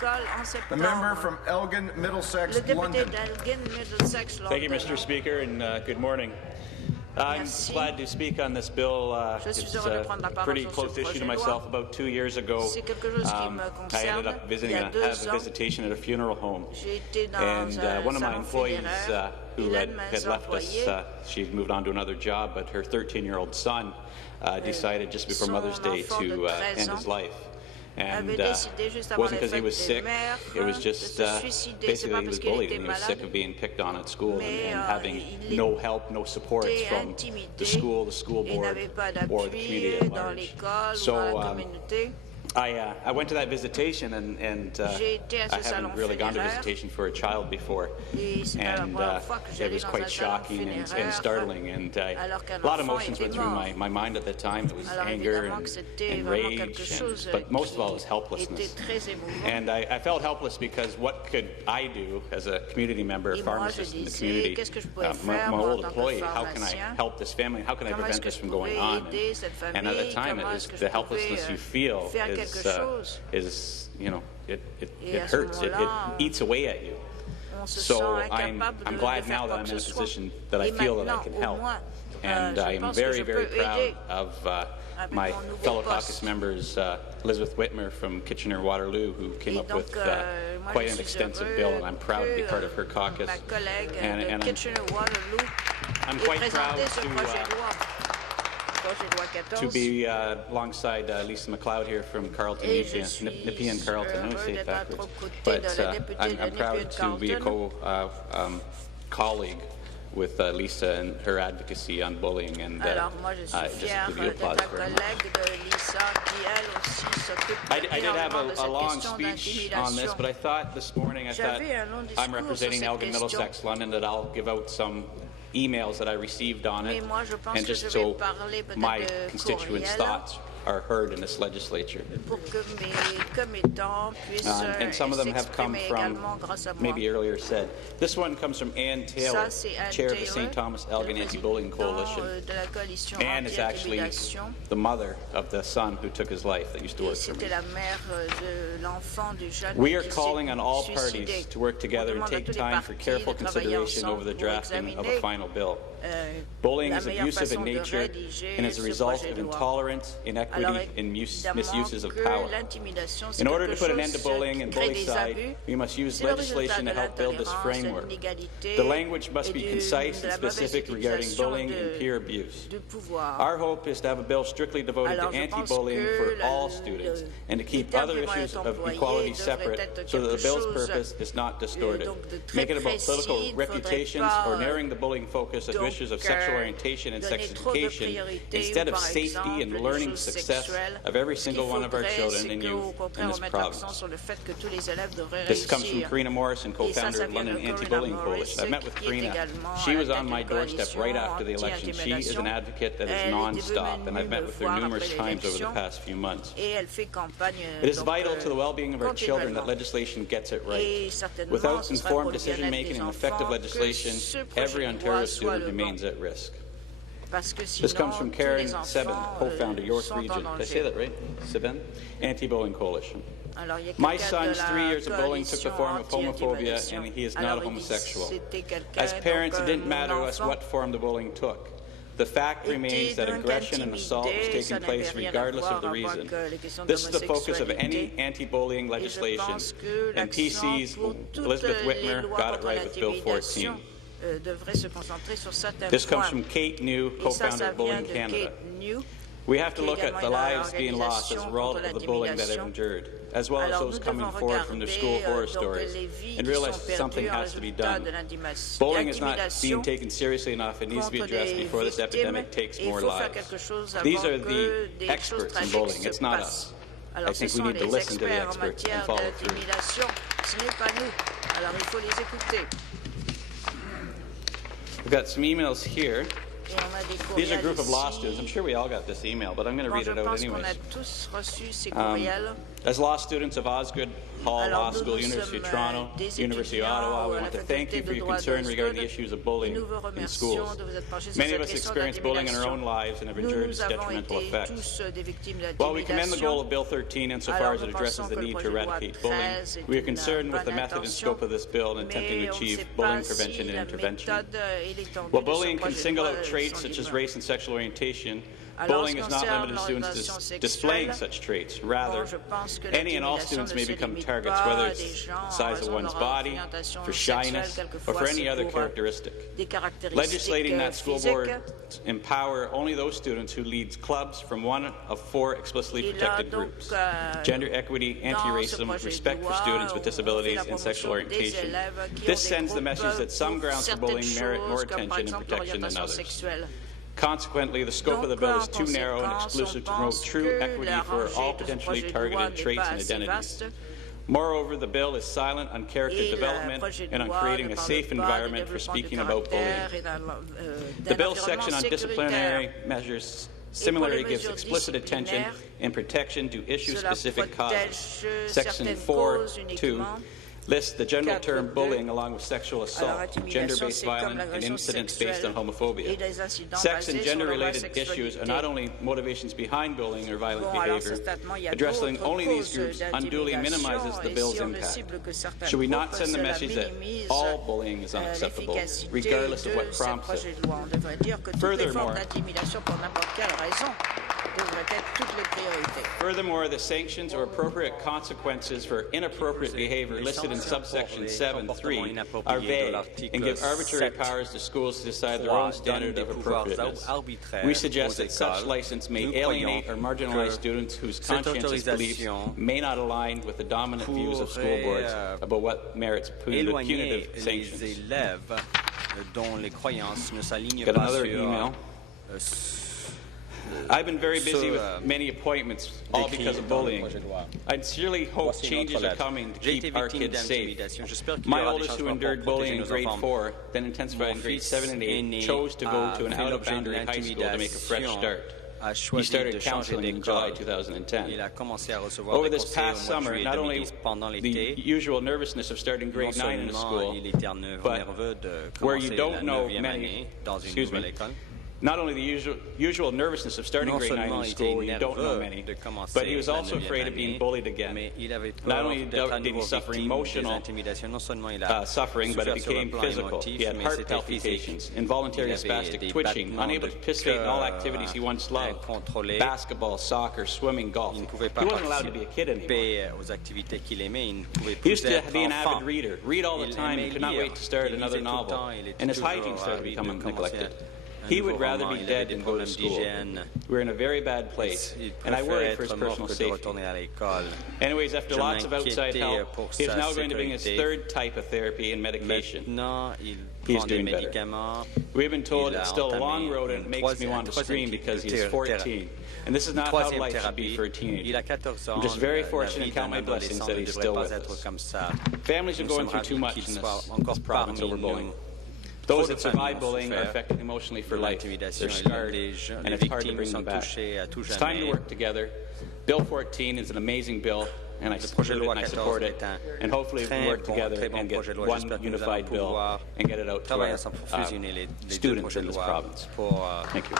The member from Elgin, Middlesex, London. Thank you, Mr. Speaker, and good morning. I'm glad to speak on this bill. It's a pretty close issue to myself. About 2 years ago, I ended up visiting a visitation at a funeral home, and one of my employees who had left us, she'd moved on to another job, but her 13-year-old son decided just before Mother's Day to end his life. And it wasn't because he was sick, it was just basically he was bullied and he was sick of being picked on at school and having no help, no support from the school board, or the community at large. So I went to that visitation, and I haven't really gone to visitation for a child before, and it was quite shocking and startling, and a lot of emotions went through my mind at the time. It was anger and rage, but most of all it was helplessness. And I felt helpless because what could I do as a community member, a pharmacist in the community, my old employee? How can I help this family? How can I prevent this from going on? And at the time, it was the helplessness you feel is you know, it hurts. It eats away at you. So I'm glad now that I'm in a position that I feel that I can help. And I am very, very proud of my fellow caucus members, Elizabeth Whitmer from Kitchener-Waterloo, who came up with quite an extensive bill, and I'm proud to be part of her caucus. And I'm quite proud to be alongside Lisa MacLeod here from Carleton, Nepean Carleton. I don't say it backwards, but I'm proud to be a colleague with Lisa and her advocacy on bullying, and just give you applause for her. I did have a long speech on this, but I thought this morning, I'm representing Elgin, Middlesex, London, that I'll give out some emails that I received on it, and just so my constituents' thoughts are heard in this legislature. And some of them have come from, maybe earlier said, this one comes from Ann Taylor, chair of the St. Thomas Elgin Anti-Bullying Coalition. Ann is actually the mother of the son who took his life that used to work for me. We are calling on all parties to work together and take time for careful consideration over the drafting of a final bill. Bullying is abusive in nature and is a result of intolerance, inequity, and misuses of power. In order to put an end to bullying and bullycide, we must use legislation to help build this framework. The language must be concise and specific regarding bullying and peer abuse. Our hope is to have a bill strictly devoted to anti-bullying for all students and to keep other issues of equality separate so that the bill's purpose is not distorted. Make it about political reputations or narrowing the bullying focus to issues of sexual orientation and sex education instead of safety and learning success of every single one of our children and youth in this province. This comes from Karina Morrison, co-founder of London Anti-Bullying Coalition. I met with Karina. She was on my doorstep right after the election. She is an advocate that is non-stop, and I've met with her numerous times over the past few months. It is vital to the well-being of our children that legislation gets it right. Without informed decision-making and effective legislation, every Ontario student remains at risk. This comes from Karen Seben, co-founder, York Region. Did I say that right? Seben? Anti-Bullying Coalition. My son's 3 years of bullying took the form of homophobia, and he is not a homosexual. As parents, it didn't matter to us what form the bullying took. The fact remains that aggression and assault was taking place regardless of the reason. This is the focus of any anti-bullying legislation, and PC's Elizabeth Whitmer got it right with Bill 14. This comes from Kate New, co-founder of Bullying Canada. We have to look at the lives being lost as a result of the bullying that they've endured, as well as those coming forward from their school horror stories, and realize something has to be done. Bullying is not being taken seriously enough and needs to be addressed before this epidemic takes more lives. These are the experts in bullying, it's not us. I think we need to listen to the experts and follow through. We've got some emails here. These are a group of law students. I'm sure we all got this email, but I'm going to read it out anyways. As law students of Osgoode Hall Law School, University of Toronto, University of Ottawa, I want to thank you for your concern regarding the issues of bullying in schools. Many of us experience bullying in our own lives and have endured its detrimental effects. While we commend the goal of Bill 13 insofar as it addresses the need to eradicate bullying, we are concerned with the method and scope of this bill in attempting to achieve bullying prevention and intervention. While bullying can single out traits such as race and sexual orientation, bullying is not limited to students displaying such traits. Rather, any and all students may become targets, whether it's the size of one's body, for shyness, or for any other characteristic. Legislating that school board empower only those students who lead clubs from one of 4 explicitly protected groups: gender equity, anti-racism, respect for students with disabilities, and sexual orientation. This sends the message that some grounds for bullying merit more attention and protection than others. Consequently, the scope of the bill is too narrow and exclusive to promote true equity for all potentially targeted traits and identities. Moreover, the bill is silent on character development and on creating a safe environment for speaking about bullying. The bill's section on disciplinary measures similarly gives explicit attention and protection to issue-specific causes. Section 4.2 lists the general term bullying along with sexual assault, gender-based violence, and incidents based on homophobia. Sex and gender-related issues are not only motivations behind bullying or violent behavior. Addressing only these groups unduly minimizes the bill's impact. Should we not send the message that all bullying is unacceptable, regardless of what prompts it? Furthermore, the sanctions or appropriate consequences for inappropriate behavior listed in subsection 7.3 are vague and give arbitrary powers to schools to decide their own standard of appropriateness. We suggest that such license may alienate or marginalize students whose conscientious beliefs may not align with the dominant views of school boards about what merits punitive sanctions. Got another email. I've been very busy with many appointments, all because of bullying. I sincerely hope changes are coming to keep our kids safe. My oldest, who endured bullying in grade 4, then intensified in grade 7 and 8, chose to go to an out-of-boundary high school to make a fresh start. He started counseling in July 2010. Over this past summer, not only the usual nervousness of starting grade 9 in a school, but where you don't know many, not only the usual nervousness of starting grade 9 in school where you don't know many, but he was also afraid of being bullied again. Not only did he suffer emotional suffering, but it became physical. He had heart palpitations, involuntary spastic twitching, unable to participate in all activities he once loved: basketball, soccer, swimming, golf. He wasn't allowed to be a kid anymore. He used to be an avid reader, read all the time, and could not wait to start another novel, and his hygiene started becoming neglected. He would rather be dead than go to school. We're in a very bad place, and I worry for his personal safety. Anyways, after lots of outside help, he's now going to bring his 3rd type of therapy and medication. He's doing better. We've been told it's still a long road, and it makes me want to scream because he's 14. And this is not how life should be for a teenager. I'm just very fortunate and count my blessings that he's still with us. Families are going through too much in this province over bullying. Those that survive bullying are affected emotionally for life. They're scarred, and it's hard to bring them back. It's time to work together. Bill 14 is an amazing bill, and I support it, and hopefully we can work together and get one unified bill and get it out to our students in this province. Thank you.